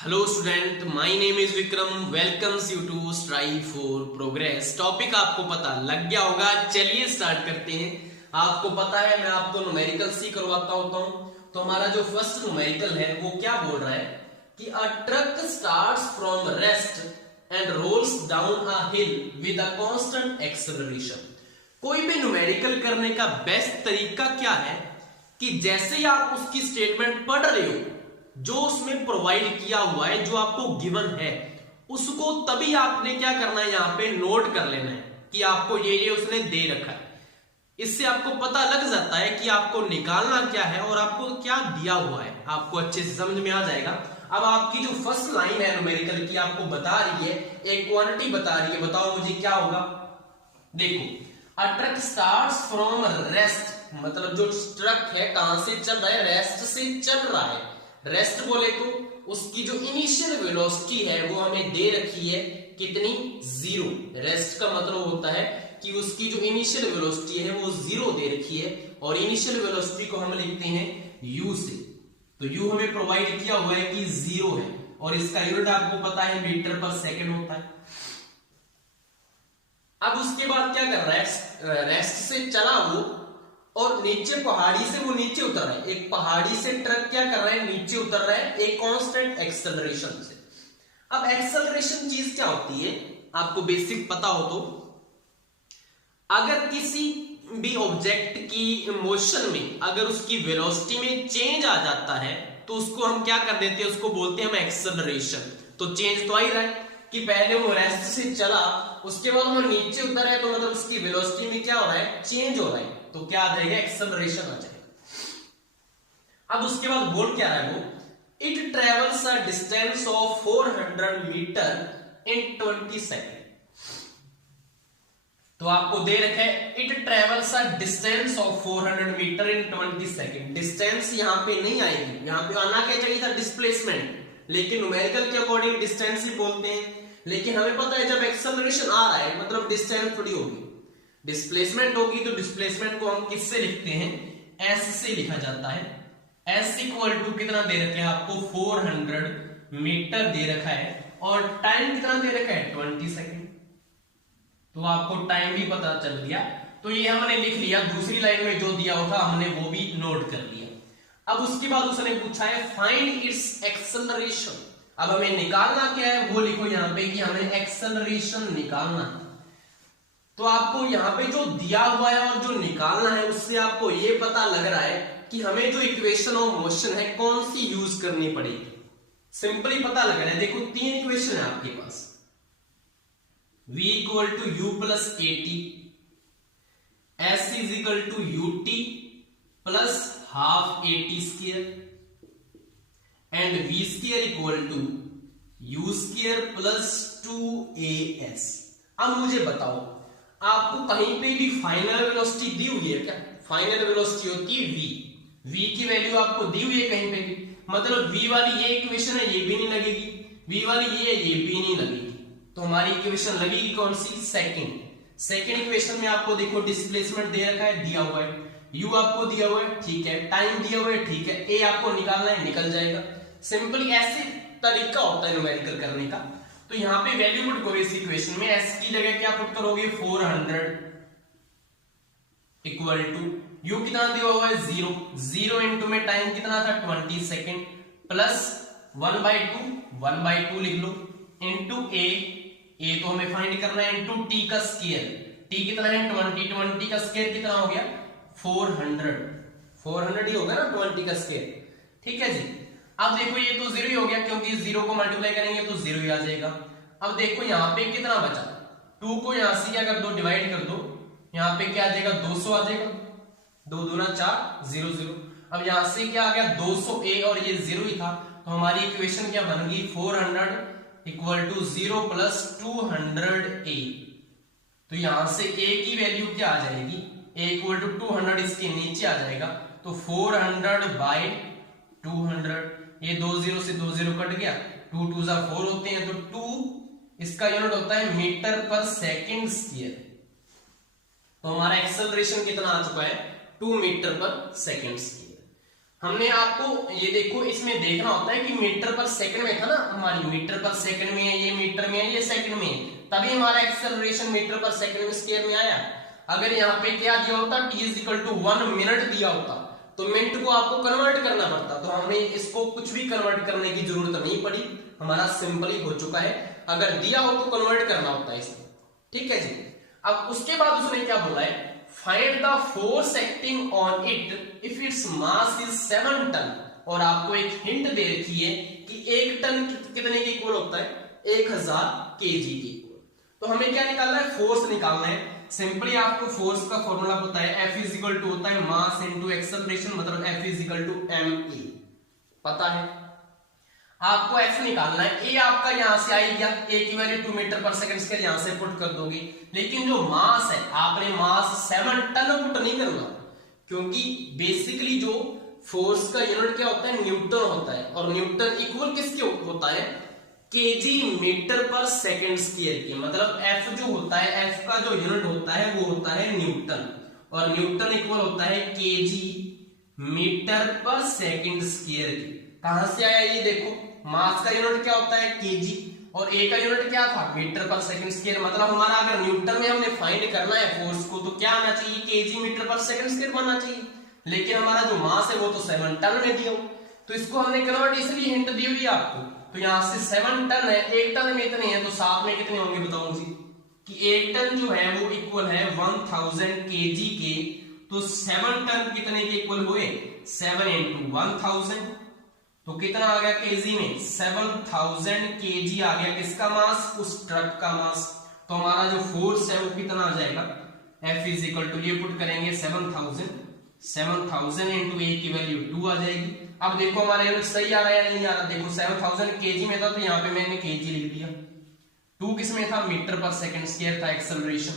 Hello student, my name is Vikram. Welcomes you to strive for progress. Topic आपको पता लग गया होगा, चलिए स्टार्ट करते हैं। आपको पता है मैं आपको न्यूमेरिकल सी करवाता होता हूं। तो हमारा जो फर्स्ट न्यूमेरिकल है वो क्या बोल रहा है कि a truck starts from rest and rolls down a hill with a constant acceleration. कोई भी न्यूमेरिकल करने का बेस्ट तरीका क्या है कि जैसे ही आप उसकी स्टेटमेंट पढ़ रहे हो, जो उसमें प्रोवाइड किया हुआ है, जो आपको गिवन है, उसको तभी आपने क्या करना है, यहां पे नोट कर लेना है कि आपको ये उसने दे रखा है। इससे आपको पता लग जाता है कि आपको निकालना क्या है और आपको क्या दिया हुआ है, आपको अच्छे से समझ में आ जाएगा। अब आपकी जो फर्स्ट लाइन है न्यूमेरिकल की, आपको बता रही है, एक क्वांटिटी बता रही है, बताओ मुझे क्या होगा। देखो, अ ट्रक स्टार्ट्स फ्रॉम रेस्ट, मतलब जो ट्रक है कहां से चल रहा है, रेस्ट से चल रहा है। रेस्ट बोले तो उसकी जो इनिशियल वेलोसिटी है वो हमें दे रखी है, कितनी, 0। रेस्ट का मतलब होता है कि उसकी जो इनिशियल वेलोसिटी है वो 0 दे रखी है, और इनिशियल वेलोसिटी को हम लिखते हैं u से। तो u हमें प्रोवाइड किया हुआ है कि 0 है, और इसका यूनिट आपको पता है मीटर पर सेकंड होता है। अब उसके बाद क्या कर रहा है, रेस्ट से चला वो, और नीचे पहाड़ी से वो नीचे उतर रहा है। एक पहाड़ी से ट्रक क्या कर रहा है, नीचे उतर रहा है एक कांस्टेंट एक्सेलरेशन से। अब एक्सेलरेशन चीज क्या होती है, आपको बेसिक पता हो तो, अगर किसी भी ऑब्जेक्ट की मोशन में अगर उसकी वेलोसिटी में चेंज आ जाता है तो उसको हम क्या कर देते हैं, उसको बोलते हैं हम एक्सेलरेशन। तो चेंज तो आ ही रहा है कि पहले वो रेस्ट से चला, उसके बाद वो नीचे उतर है, तो मतलब उसकी वेलोसिटी में क्या हो रहा है, चेंज हो रहा है, तो क्या आ जाएगा, एक्सेलरेशन आ जाएगा। अब उसके बाद बोल क्या है वो, it travels a distance of 400 metre in 20 second. तो आपको दे रखा है it travels a distance of 400 metre in 20 second. Distance यहां पे नहीं आएगी, यहां पे आना क्या चाहिए था, डिस्प्लेसमेंट, लेकिन न्यूमेरिकल के अकॉर्डिंग डिस्टेंस ही बोलते हैं। लेकिन हमें पता है जब एक्सेलरेशन आ रहा है मतलब डिस्टेंस थोड़ी होगी, डिस्प्लेसमेंट होगी। तो डिस्प्लेसमेंट को हम किससे लिखते हैं, एस से लिखा जाता है। एस इक्वल टू कितना दे रखा है आपको, 400 मीटर दे रखा है, और टाइम कितना दे रखा है, 20 सेकेंड। तो आपको टाइम भी पता चल गया, तो ये हमने लिख लिया। दूसरी लाइन में जो दिया होगा हमने वो भी नोट कर लिया। अब उसके बाद उसने पूछा है फाइंड इट्स एक्सेलरेशन। अब हमें निकालना क्या है वो लिखो यहां पे कि हमें एक्सेलरेशन निकालना है। तो आपको यहां पे जो दिया हुआ है और जो निकालना है उससे आपको ये पता लग रहा है कि हमें जो इक्वेशन ऑफ मोशन है कौन सी यूज करनी पड़ेगी। सिंपली पता लग रहा है, देखो 3 इक्वेशन है आपके पास, v equal to u plus a t, s is equal to u t plus half a t square, and v square equal to u square plus 2as। अब मुझे बताओ, आपको कहीं पे भी फाइनल वेलोसिटी दी हुई है क्या, फाइनल वेलोसिटी होती है v की वैल्यू आपको दी हुई है कहीं पे भी, मतलब v वाली ये इक्वेशन है ये भी नहीं लगेगी, v वाली ये भी नहीं लगेगी। तो हमारी इक्वेशन लगेगी कौन सी, सेकंड इक्वेशन में आपको देखो डिस्प्लेसमेंट दे रखा है, दिया हुआ है, u आपको दिया हुआ है, ठीक है, टाइम दिया हुआ है, ठीक है, a आपको निकालना है, निकल जाएगा। सिंपली ऐसे तरीका होता है न्यूमेरिकल करने का। तो यहां पे वैल्यू पुट करो इस इक्वेशन में, s की जगह क्या पुट करोगे, 400 इक्वल टू u कितना दिया हुआ है, 0 इंटू में टाइम कितना था, 20 सेकेंड, प्लस 1/2 लिख लो, इंटू a तो हमें फाइंड करना है, इंटू t का स्क्वायर, t कितना है 20 का स्क्वायर कितना हो गया, 400 ही होगा ना 20 का स्क्वायर, ठीक है जी। अब देखो ये तो 0 ही हो गया क्योंकि 0 को मल्टीप्लाई करेंगे तो 0 ही आ जाएगा। अब देखो यहाँ पे कितना बचा, 2 को यहां से क्या कर दो, डिवाइड कर दो, यहाँ पे क्या आ जाएगा, 200 आ जाएगा, 2 दूना 4, 0 0। अब यहां से क्या आ गया, 200a, और ये 0 ही था, तो हमारी इक्वेशन क्या बन गई, 400 इक्वल टू 0 प्लस 200a। तो यहां से a की वैल्यू क्या आ जाएगी, a इक्वल टू 200 इसके नीचे आ जाएगा, तो 400 बाय 200, ये 2 0 से 2 0 कट गया, 2 2 4 होते हैं, तो 2 इसका यूनिट होता है मीटर पर सेकंड स्क्वायर। तो हमारा एक्सेलरेशन कितना आ चुका है, 2 मीटर पर सेकंड स्क्वायर। हमने आपको ये देखो इसमें देखना होता है कि मीटर पर सेकंड में था ना, हमारी मीटर पर सेकंड में है, ये मीटर में है, ये सेकंड में है, तभी हमारा एक्सेलरेशन मीटर पर सेकंड स्क्वायर में आया। अगर यहाँ पे क्या दिया होता t = 1 मिनट दिया होता तो मिनट को आपको कन्वर्ट करना पड़ता, तो हमने इसको कुछ भी कन्वर्ट करने की जरूरत नहीं पड़ी, हमारा सिंपल ही हो चुका है। अगर दिया हो तो कन्वर्ट करना होता है इसको, ठीक है जी। अब उसके बाद उसने क्या बोला है, find the force acting on it if its mass is 7 ton, और आपको एक हिंट दे रखी है कि 1 टन कितने के इक्वल होता है, 1000 केजी के इक्वल। तो हमें क्या निकालना है, फोर्स निकालना है। सिंपली आपको फोर्स का फॉर्मूला पता है, F = होता है मास इनटू एक्सेलरेशन, मतलब F = ma पता है। आपको F निकालना है, A आपका यहां से आ गया, A की वैल्यू 2 मीटर पर सेकंड स्क्वायर यहां से पुट कर दोगे, लेकिन जो मास है आपने मास 7 टन पुट नहीं करना, क्योंकि बेसिकली जो फोर्स का यूनिट क्या होता है, न्यूटन होता है, और न्यूटन इक्वल किसके होता है, केजी मीटर पर सेकंड स्क्वायर के। मतलब F जो होता है, F का जो यूनिट होता है वो होता है न्यूटन, और न्यूटन इक्वल होता है केजी मीटर पर सेकंड स्क्वायर के। कहां से आया ये देखो, मास का यूनिट क्या होता है, केजी, और ए का यूनिट क्या था, मीटर पर सेकंड स्क्वायर। मतलब हमारा अगर न्यूटन में हमने फाइंड करना है फोर्स को तो क्या आना चाहिए, केजी मीटर पर सेकंड स्क्वायर बनना चाहिए, लेकिन हमारा जो मास है वो तो 7 टन में दिया हो, तो इसको हमने कन्वर्ट इसलिए हिंट दी हुई आपको। तो यहां से 7 टन है, 1 टन में इतने हैं, तो साथ में कितने होंगे बताओ मुझे, कि 1 टन जो है वो इक्वल है 1000 केजी के, तो 7 टन कितने के इक्वल हुए, 7 × 1000, तो कितना आ गया केजी में, 7000 केजी आ गया, किसका मास, उस ट्रक का मास। तो हमारा जो फोर्स है वो कितना आ जाएगा, F = ये पुट करेंगे 7000 × A की वैल्यू 2 आ जाएगी। अब देखो हमारा यूनिट सही आ रहा है या नहीं आ रहा, देखो 7000 केजी में था तो यहाँ पे मैंने केजी लिख दिया, 2 किस में था, मीटर पर सेकंड स्क्वायर था एक्सेलरेशन,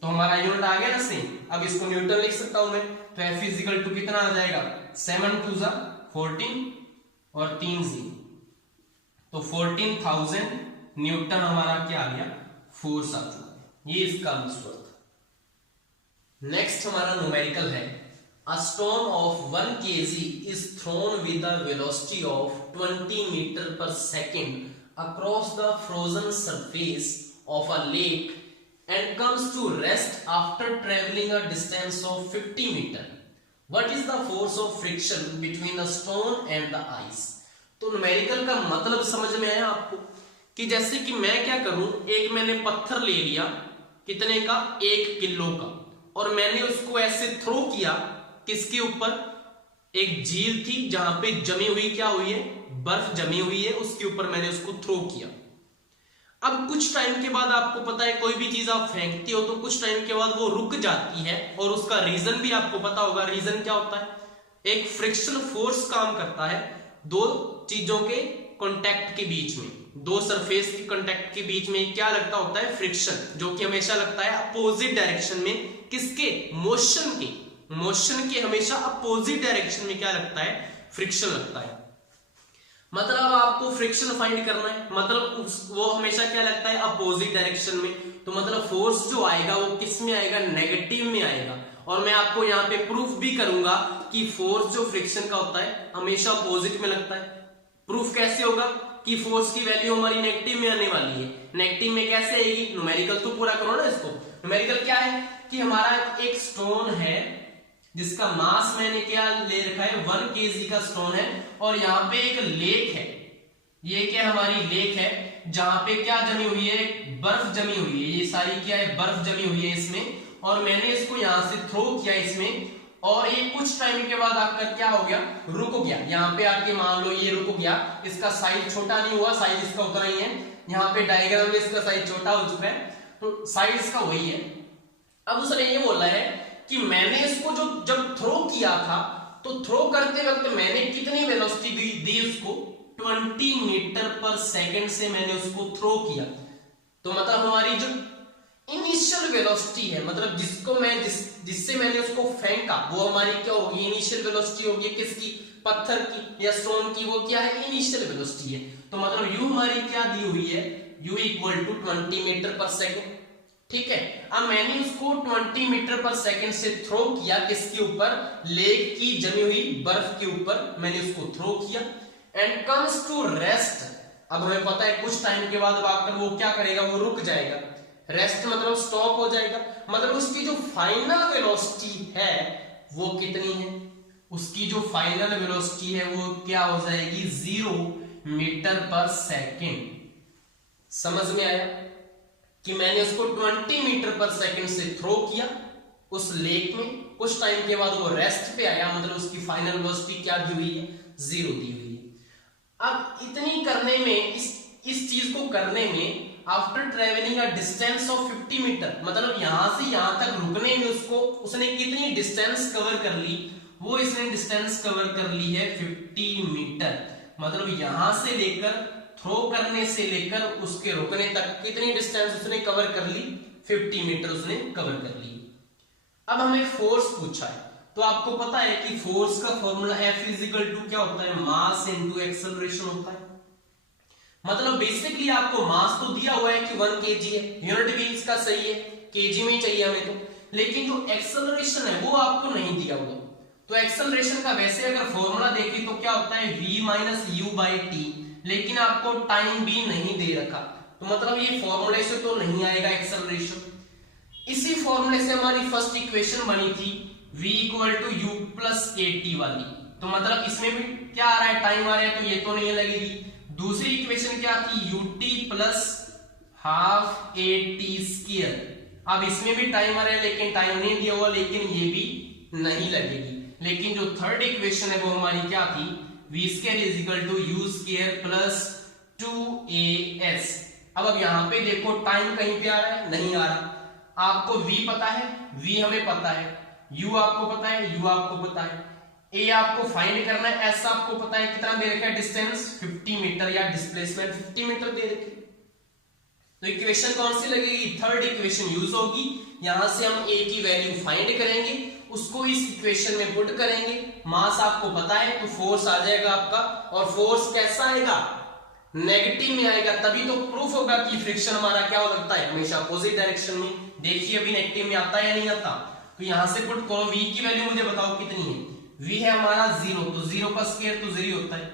तो हमारा यूनिट आ गया ना सेम। अब इसको न्यूटन लिख सकता हूं मैं, तो F = कितना आ जाएगा, 7 × 2 = 14 और 3 0, तो 14000 न्यूटन हमारा क्या आ गया, फोर्स आ चुका है। ये इसका आंसर था। नेक्स्ट हमारा न्यूमेरिकल है, a stone of 1 kg is thrown with a velocity of 20 meter per second across the frozen surface of a lake and comes to rest after traveling a distance of 50 meter. What is the force of friction between the stone and the ice? तो numerical का मतलब समझ में आया आपको, कि जैसे कि मैं क्या करूं, एक मैंने पत्थर ले लिया, कितने का, 1 किलो का, और मैंने उसको ऐसे थ्रो किया, किसके ऊपर, एक झील थी जहां पे जमी हुई क्या हुई है, बर्फ जमी हुई है, उसके ऊपर मैंने उसको थ्रो किया। अब कुछ टाइम के बाद आपको पता है कोई भी चीज आप फेंकते हो तो कुछ टाइम के बाद वो रुक जाती है, और उसका रीजन भी आपको पता होगा। रीजन क्या होता है, एक फ्रिक्शन फोर्स काम करता है दो चीजों के कांटेक्ट के बीच में, दो सरफेस के कांटेक्ट के बीच में क्या लगता होता है, फ्रिक्शन, जो कि हमेशा लगता है अपोजिट डायरेक्शन में, किसके, मोशन के हमेशा अपोजिट डायरेक्शन में क्या लगता है, फ्रिक्शन लगता है। मतलब आपको फ्रिक्शन फाइंड करना है, मतलब वो हमेशा क्या लगता है, अपोजिट डायरेक्शन में, तो मतलब फोर्स जो आएगा वो किस में आएगा, नेगेटिव में आएगा। और मैं आपको यहाँ पे प्रूफ भी करूंगा कि फोर्स जो फ्रिक्शन का होता है हमेशा अपोजिट में लगता है। प्रूफ कैसे होगा, कि फोर्स की वैल्यू हमारी नेगेटिव में आने वाली है। नेगेटिव में कैसे आएगी, न्यूमेरिकल तो पूरा करो ना इसको। न्यूमेरिकल क्या है, कि हमारा एक स्टोन है जिसका मास मैंने क्या ले रखा है, 1 kg का स्टोन है, और यहाँ पे एक लेक है, ये क्या हमारी लेक है, जहां पे क्या जमी हुई है, बर्फ जमी हुई है, ये सारी क्या है, बर्फ जमी हुई है इसमें, और मैंने इसको यहां से थ्रो किया इसमें, और ये कुछ टाइम के बाद आकर क्या हो गया, रुक गया। यहाँ पे आके मान लो ये रुक गया, इसका साइज छोटा नहीं हुआ, साइज इसका उतना ही है, यहाँ पे डायग्राम में इसका साइज छोटा हो चुका है, तो साइज इसका वही है। अब उसने ये बोला है कि मैंने इसको जो जब थ्रो किया था, तो थ्रो करते वक्त मैंने कितनी वेलोसिटी दी उसको, 20 मीटर पर सेकंड से मैंने उसको थ्रो किया। तो मतलब हमारी जो इनिशियल वेलोसिटी है, मतलब जिसको मैं जिससे मैंने उसको फेंका, वो हमारी क्या होगी, इनिशियल वेलोसिटी होगी, किसकी, पत्थर की या स्टोन की, वो क्या है, इनिशियल वेलोसिटी है। तो मतलब u हमारी क्या दी हुई है, u = 20 मीटर पर सेकंड। ठीक है। अब मैंने उसको 20 मीटर पर सेकंड से थ्रो किया, किसके ऊपर, लेक की जमी हुई बर्फ के ऊपर मैंने उसको थ्रो किया, एंड कम्स टू रेस्ट। अब हमें पता है कुछ टाइम के बाद आकर वो क्या करेगा, वो रुक जाएगा। रेस्ट मतलब स्टॉप हो जाएगा, मतलब उसकी जो फाइनल वेलोसिटी है वो कितनी है, उसकी जो फाइनल वेलोसिटी है वो क्या हो जाएगी, 0 मीटर पर सेकेंड। समझ में आया कि मैंने उसको 20 मीटर पर सेकंड से थ्रो किया उस लेक में, कुछ टाइम के बाद वो रेस्ट पे आया, मतलब उसकी फाइनल वेलोसिटी क्या दी हुई है, 0 दी हुई है। अब इतनी करने में, इस चीज को करने में, after travelling a distance of 50 metre, मतलब यहां से यहां तक रुकने में उसने कितनी डिस्टेंस कवर कर ली, वो इसने डिस्टेंस कवर कर ली है 50 मीटर। मतलब यहां से लेकर, थ्रो करने से लेकर उसके रुकने तक कितनी डिस्टेंस उसने कवर कर ली, 50 मीटर उसने कवर कर ली। अब हमें फोर्स पूछा है, तो आपको पता है कि फोर्स का फॉर्मूला F इक्वल टू क्या होता है, मास इनटू एक्सेलरेशन होता है। मतलब बेसिकली आपको मास तो दिया हुआ है कि 1 kg है, यूनिट भी इसका सही है, केजी में चाहिए हमें तो, लेकिन जो एक्सेलरेशन है वो आपको नहीं दिया हुआ। तो एक्सेलरेशन का वैसे अगर फॉर्मूला देखें तो क्या होता है, v minus you by T, लेकिन आपको टाइम भी नहीं दे रखा, तो मतलब ये फॉर्मूले से तो नहीं आएगा एक्सेलरेशन। इसी फॉर्मूले से हमारी फर्स्ट इक्वेशन बनी थी v equal to u plus a t वाली, तो मतलब इसमें भी क्या आ रहा है, टाइम आ रहा है, तो ये तो नहीं लगेगी। दूसरी इक्वेशन क्या थी, ut plus half a T square, अब इसमें भी टाइम आ रहा है लेकिन टाइम नहीं दिया हुआ, लेकिन ये भी नहीं लगेगी। लेकिन जो थर्ड इक्वेशन है वो हमारी क्या थी, v square is equal to u square plus 2as। अब यहां पे देखो टाइम कहीं पे आ रहा है, नहीं आ रहा। आपको v पता है, v हमें पता है, u आपको पता है, u आपको पता है, a आपको फाइंड करना है, s आपको पता है कितना दे रखा है, डिस्टेंस 50 मीटर या डिस्प्लेसमेंट 50 मीटर दे रखी। तो इक्वेशन कौन सी लगेगी, थर्ड इक्वेशन यूज होगी। यहां से हम a की वैल्यू फाइंड करेंगे, उसको इस इक्वेशन में पुट करेंगे, मास आपको पता है तो फोर्स आ जाएगा आपका, और फोर्स कैसा आएगा, नेगेटिव में आएगा, तभी तो प्रूफ होगा कि फ्रिक्शन हमारा क्या हो लगता है, हमेशा अपोजिट डायरेक्शन में। देखिए अभी नेगेटिव में आता है या नहीं आता, तो यहां से पुट करो, v की वैल्यू मुझे बताओ कितनी है, v है हमारा 0, तो 0 का स्क्वायर तो 0 होता है,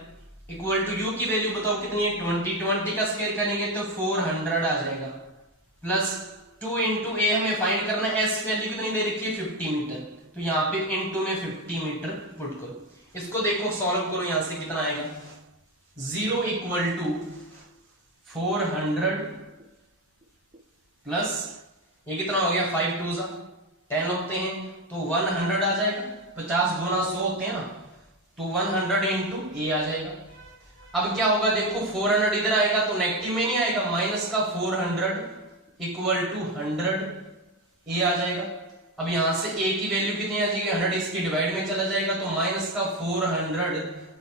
इक्वल टू u की वैल्यू बताओ कितनी है, 20, 20 का स्क्वायर करेंगे तो 400 आ जाएगा, प्लस 2 इंटू ए हमें फाइंड करना है, s वैल्यू कितनी दे रखी है 50 मीटर, तो यहाँ पे इंटू में 50 मीटर पुट करो। इसको देखो सॉल्व करो, यहां से कितना आएगा, 0 इक्वल टू 400 प्लस ये कितना हो गया, 5 2 10 होते हैं तो 100 आ जाएगा, 50 गुना 100 होते हैं ना, तो 100 इंटू ए आ जाएगा। अब क्या होगा देखो, 400 इधर आएगा तो नेगेटिव में नहीं आएगा, माइनस का 400 इक्वल टू 100 ए आ जाएगा। अब यहां से a की वैल्यू कितनी आ जाएगी, 100 इसकी डिवाइड में चला जाएगा, तो माइनस का 400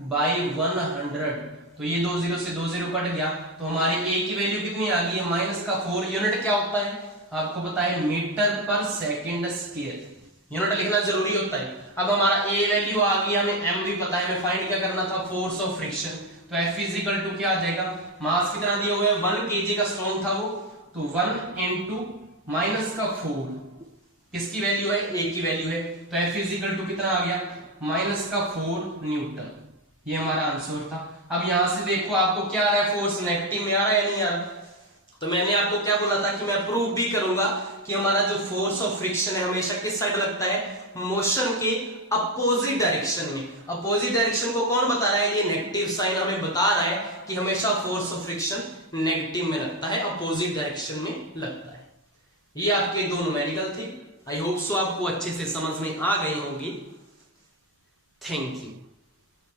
बाई 100, तो ये 2 0 से 2 0 कट गया, तो हमारी a की वैल्यू कितनी आ गई है, माइनस का 4। यूनिट क्या होता है आपको पता है, मीटर पर सेकंड स्क्वायर, यूनिट लिखना जरूरी होता है। अब हमारा a वैल्यू आ गई, हमें m भी पता है, हमें फाइंड क्या करना था, फोर्स ऑफ फ्रिक्शन, तो F इक्वल टू क्या आ जाएगा, मास कितना दिया हुआ है 1 kg का स्टोन था वो, तो 1 इंटू माइनस का 4, किसकी वैल्यू है, a की वैल्यू है, तो F इक्वल टू कितना आ गया, माइनस का 4 न्यूटन। ये हमारा आंसर था। अब यहां से देखो आपको क्या आ रहा है, फोर्स नेगेटिव में आ रहा है या नहीं आ रहा, तो मैंने आपको क्या बोला था कि मैं प्रूव भी करूंगा कि हमारा जो फोर्स ऑफ फ्रिक्शन है हमेशा किस साइड लगता है, मोशन के अपोजिट डायरेक्शन में। अपोजिट डायरेक्शन को कौन बता रहा है, ये नेगेटिव साइन हमें बता रहा है कि हमेशा फोर्स ऑफ फ्रिक्शन नेगेटिव में लगता है, अपोजिट डायरेक्शन में लगता है। ये आपके दो न्यूमेरिकल थे, आई होप सो आपको अच्छे से समझ में आ गए होंगे। Thank you.